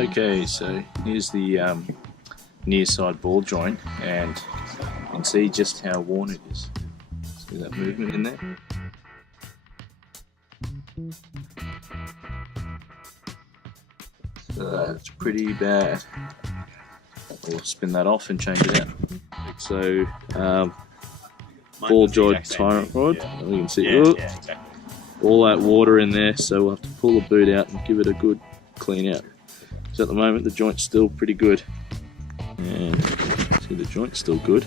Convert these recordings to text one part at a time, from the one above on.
Okay, so here's the near side ball joint, and you can see just how worn it is. See that movement in there? So that's pretty bad. We'll spin that off and change it out. So ball joint tie rod, we can see all that water in there, so we'll have to pull the boot out and give it a good clean out. So at the moment the joint's still pretty good, and see the joint's still good,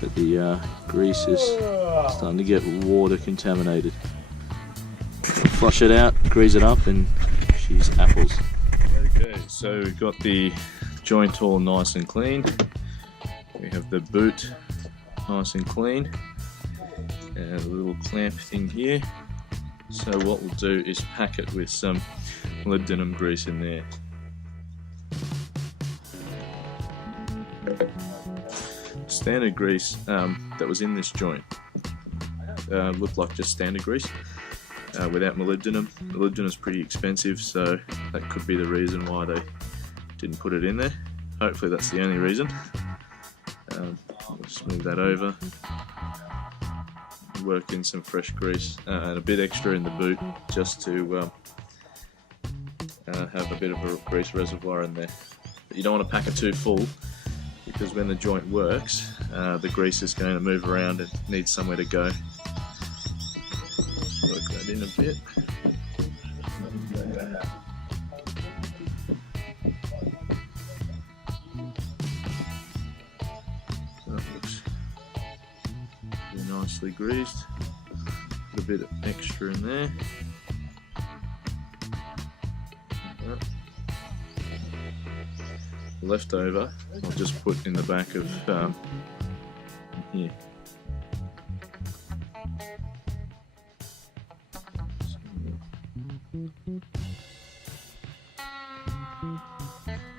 but the grease is starting to get water contaminated. Flush it out, grease it up, and she's apples. Okay, so we've got the joint all nice and clean. We have the boot nice and clean, and a little clamp thing here. So what we'll do is pack it with some molybdenum grease in there. Standard grease that was in this joint looked like just standard grease without molybdenum. Molybdenum is pretty expensive, so that could be the reason why they didn't put it in there. Hopefully that's the only reason. I'll just move that over, work in some fresh grease and a bit extra in the boot just to have a bit of a grease reservoir in there. But you don't want to pack it too full, because when the joint works, the grease is going to move around and needs somewhere to go. Work that in a bit. That looks really nicely greased. Put a bit of extra in there. Like that. Leftover I'll just put in the back of here.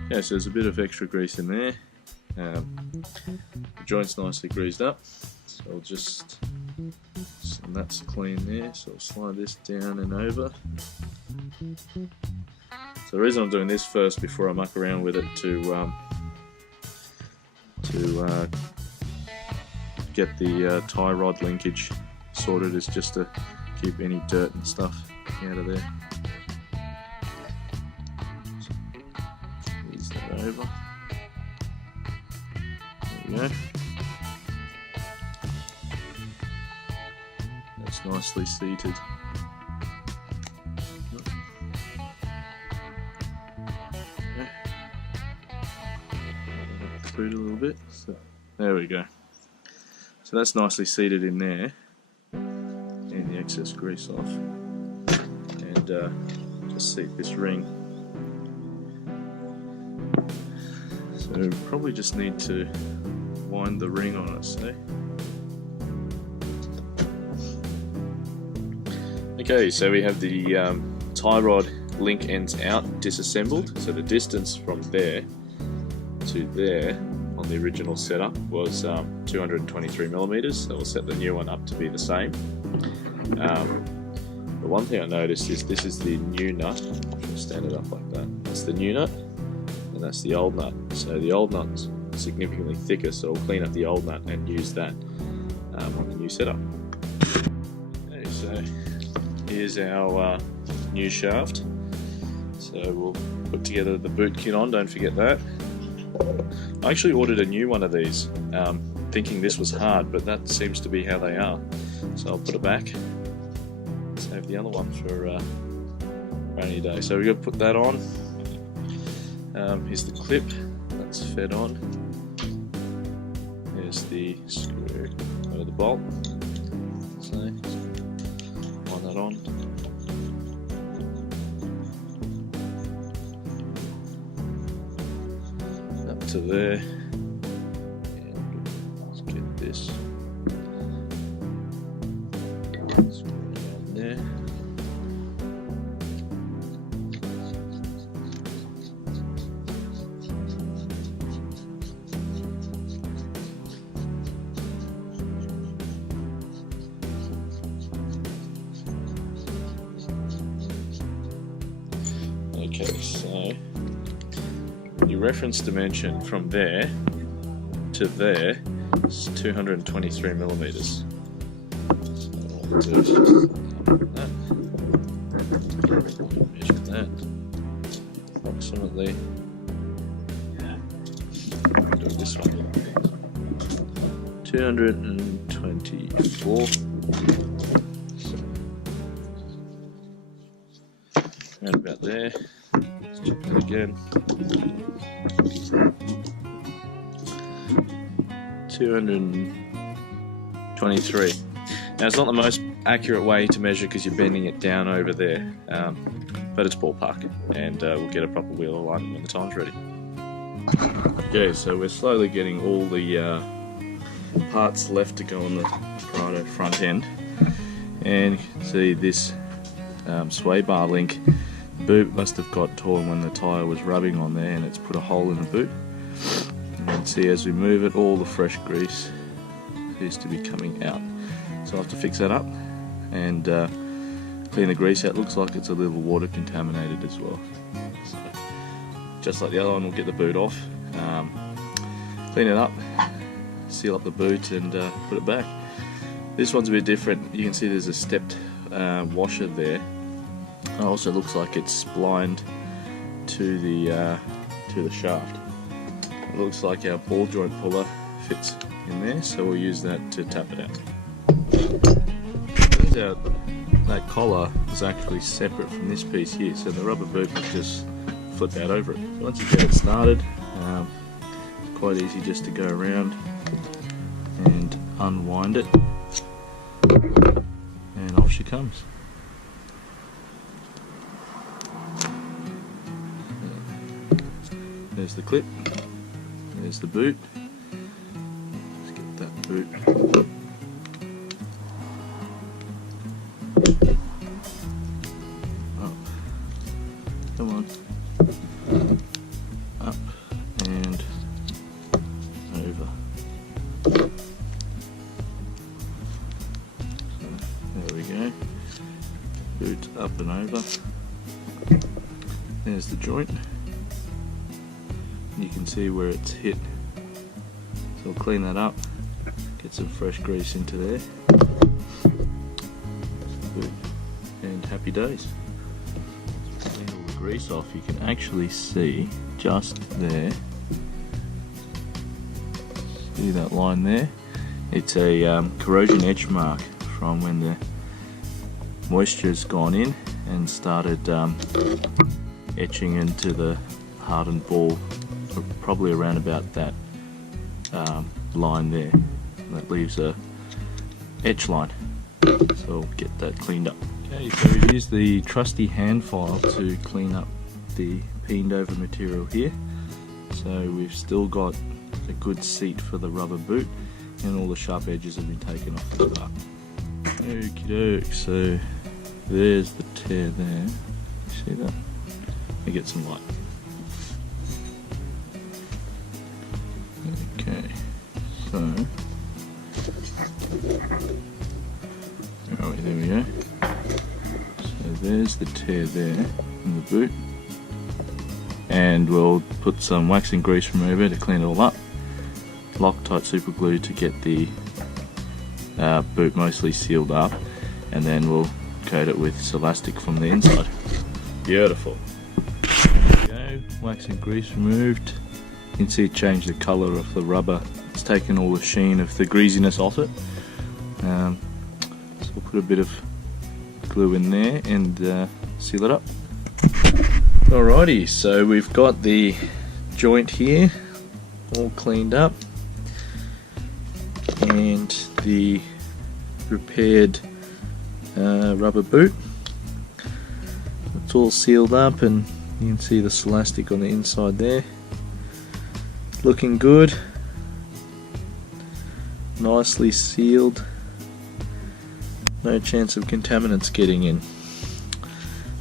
Yeah, so there's a bit of extra grease in there. The joint's nicely greased up, so I'll just, and that's clean there, so I'll slide this down and over. So the reason I'm doing this first before I muck around with it to get the tie rod linkage sorted is just to keep any dirt and stuff out of there. So, ease that over. There we go. That's nicely seated. A little bit, so there we go. So that's nicely seated in there, and the excess grease off, and just seat this ring. So probably just need to wind the ring on it. Okay, so we have the tie rod link ends out disassembled. So the distance from there to there on the original setup was 223 millimeters, so we'll set the new one up to be the same. The one thing I noticed is this is the new nut. I'll stand it up like that. That's the new nut, and that's the old nut. So the old nut's significantly thicker, so we'll clean up the old nut and use that on the new setup. Okay, so here's our new shaft. So we'll put together the boot kit on, don't forget that. I actually ordered a new one of these, thinking this was hard, but that seems to be how they are. So I'll put it back, save the other one for a rainy day. So we're going to put that on. Here's the clip that's fed on. Here's the screw or the bolt. So line that on. To there, and let's get this down there. Okay, so your reference dimension from there to there is 223 millimeters. So what we'll do is measure that approximately. Do it this one. 224. Right about there. Let's check that again. 223. Now it's not the most accurate way to measure because you're bending it down over there, but it's ballpark, and we'll get a proper wheel alignment when the time's ready. Okay, so we're slowly getting all the parts left to go on the Prado front end, and you can see this Swaybar link. The boot must have got torn when the tyre was rubbing on there, and it's put a hole in the boot. And you can see as we move it, all the fresh grease appears to be coming out. So I'll have to fix that up and clean the grease out. Looks like it's a little water contaminated as well. So, just like the other one, we'll get the boot off, clean it up, seal up the boot, and put it back. This one's a bit different. You can see there's a stepped washer there. It also looks like it's splined to the shaft. It looks like our ball joint puller fits in there, so we'll use that to tap it out. Turns out that collar is actually separate from this piece here, so the rubber boot will just flip out over it. So once you get it started, it's quite easy just to go around and unwind it, and off she comes. There's the clip, there's the boot. Let's get that boot. Up. Come on. Up and over. There we go. Boot up and over. There's the joint. You can see where it's hit, so we'll clean that up, get some fresh grease into there, and happy days. Clean all the grease off. You can actually see just there, see that line there? It's a corrosion etch mark from when the moisture's gone in and started etching into the hardened ball, probably around about that line there. That leaves a etch line, so we'll get that cleaned up. Okay, so we've used the trusty hand file to clean up the peened over material here, so we've still got a good seat for the rubber boot, and all the sharp edges have been taken off the car. Okie doke, so there's the tear there. You see that? Let me get some light. Okay, so oh, there we go. So there's the tear there in the boot, and we'll put some wax and grease remover to clean it all up. Loctite super glue to get the boot mostly sealed up, and then we'll coat it with Celastic from the inside. Beautiful. There we go, wax and grease removed. You can see it changed the colour of the rubber. It's taken all the sheen of the greasiness off it. So we'll put a bit of glue in there and seal it up. Alrighty, so we've got the joint here all cleaned up, and the repaired rubber boot. It's all sealed up, and you can see the Celastic on the inside there. Looking good, nicely sealed, no chance of contaminants getting in.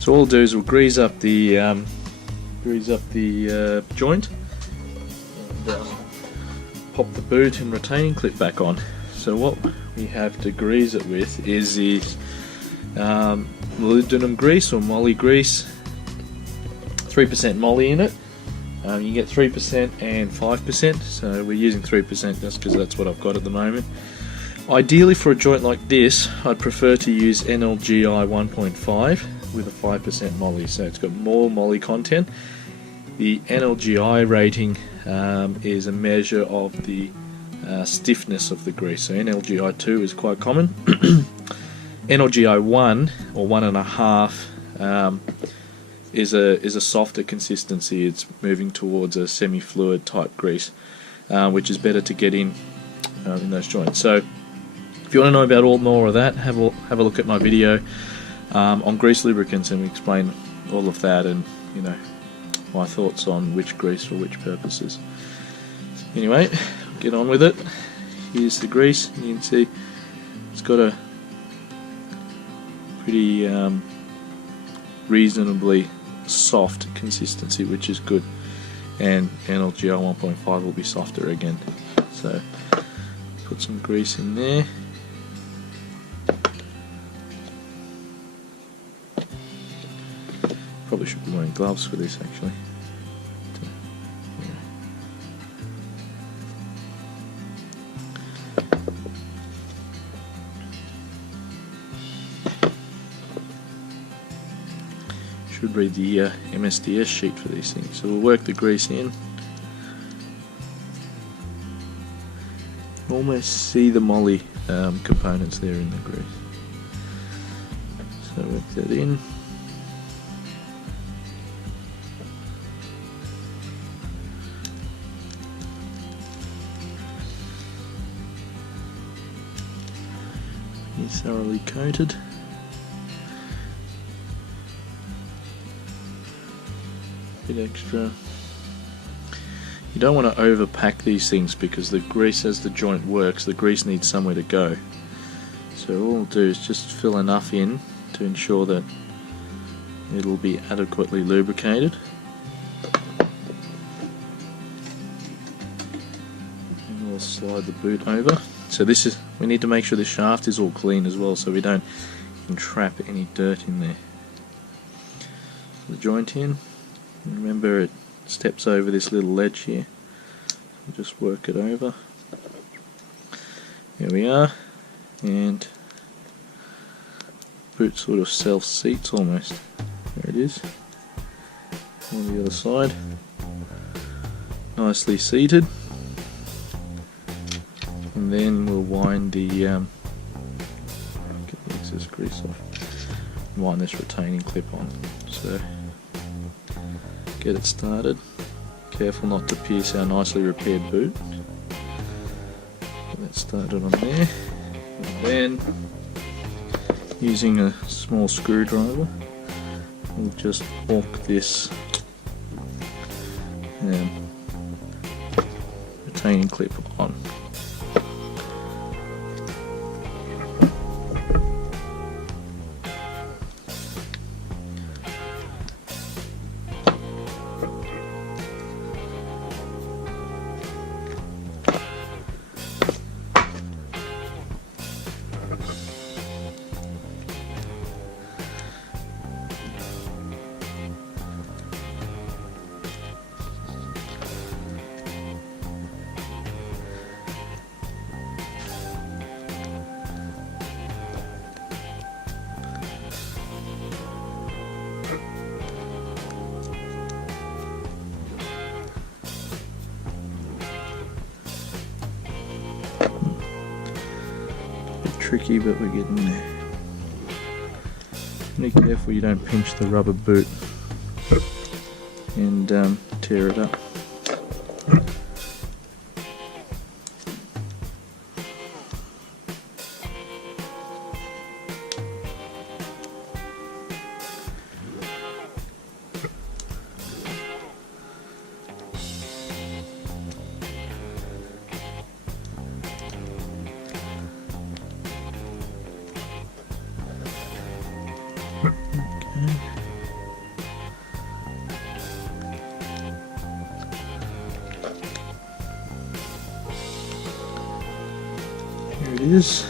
So all we'll do is we'll grease up the joint, and pop the boot and retaining clip back on. So what we have to grease it with is the molybdenum grease or moly grease, 3% moly in it. You get 3% and 5%, so we're using 3% just because that's what I've got at the moment. Ideally for a joint like this, I'd prefer to use NLGI 1.5 with a 5% moly, so it's got more moly content. The NLGI rating is a measure of the stiffness of the grease, so NLGI 2 is quite common. NLGI 1 or 1.5 is a softer consistency. It's moving towards a semi-fluid type grease, which is better to get in those joints. So if you want to know about more of that, have a look at my video on grease lubricants, and we explain all of that, and my thoughts on which grease for which purposes. Anyway, get on with it. Here's the grease. You can see it's got a pretty reasonably soft consistency, which is good, and NLGI 1.5 will be softer again. So put some grease in there. Probably should be wearing gloves for this actually. Should read the MSDS sheet for these things. So we'll work the grease in. Almost see the moly components there in the grease. So work that in. He's thoroughly coated. Bit extra. You don't want to overpack these things because the grease, as the joint works, the grease needs somewhere to go. So all we'll do is just fill enough in to ensure that it'll be adequately lubricated. And we'll slide the boot over. So we need to make sure the shaft is all clean as well, so we don't entrap any dirt in there. The joint in. Remember, it steps over this little ledge here. We'll just work it over. Here we are, and boot sort of self-seats almost. There it is. On the other side, nicely seated. And then we'll wind the get the excess grease off. Wind this retaining clip on. So get it started. Careful not to pierce our nicely repaired boot. Get that started on there. And then, using a small screwdriver, we'll just walk this retaining clip on. Tricky, but we're getting there. Be careful you don't pinch the rubber boot and tear it up. Here it is.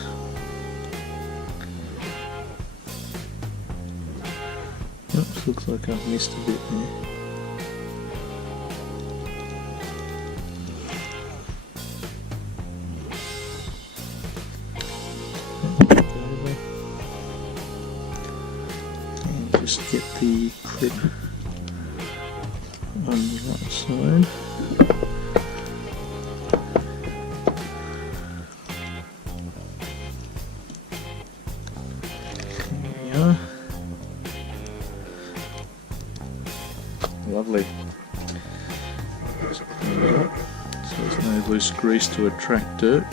Oops, looks like I've missed a bit there. get the clip on the right side. There we are. Lovely. So there's no loose grease to attract dirt.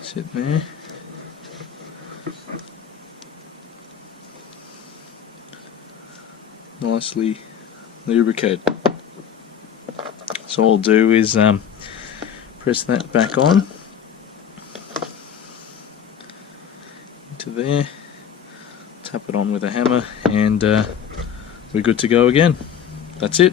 Sit there. Nicely lubricated. So all I'll do is press that back on into there, tap it on with a hammer, and we're good to go again. That's it.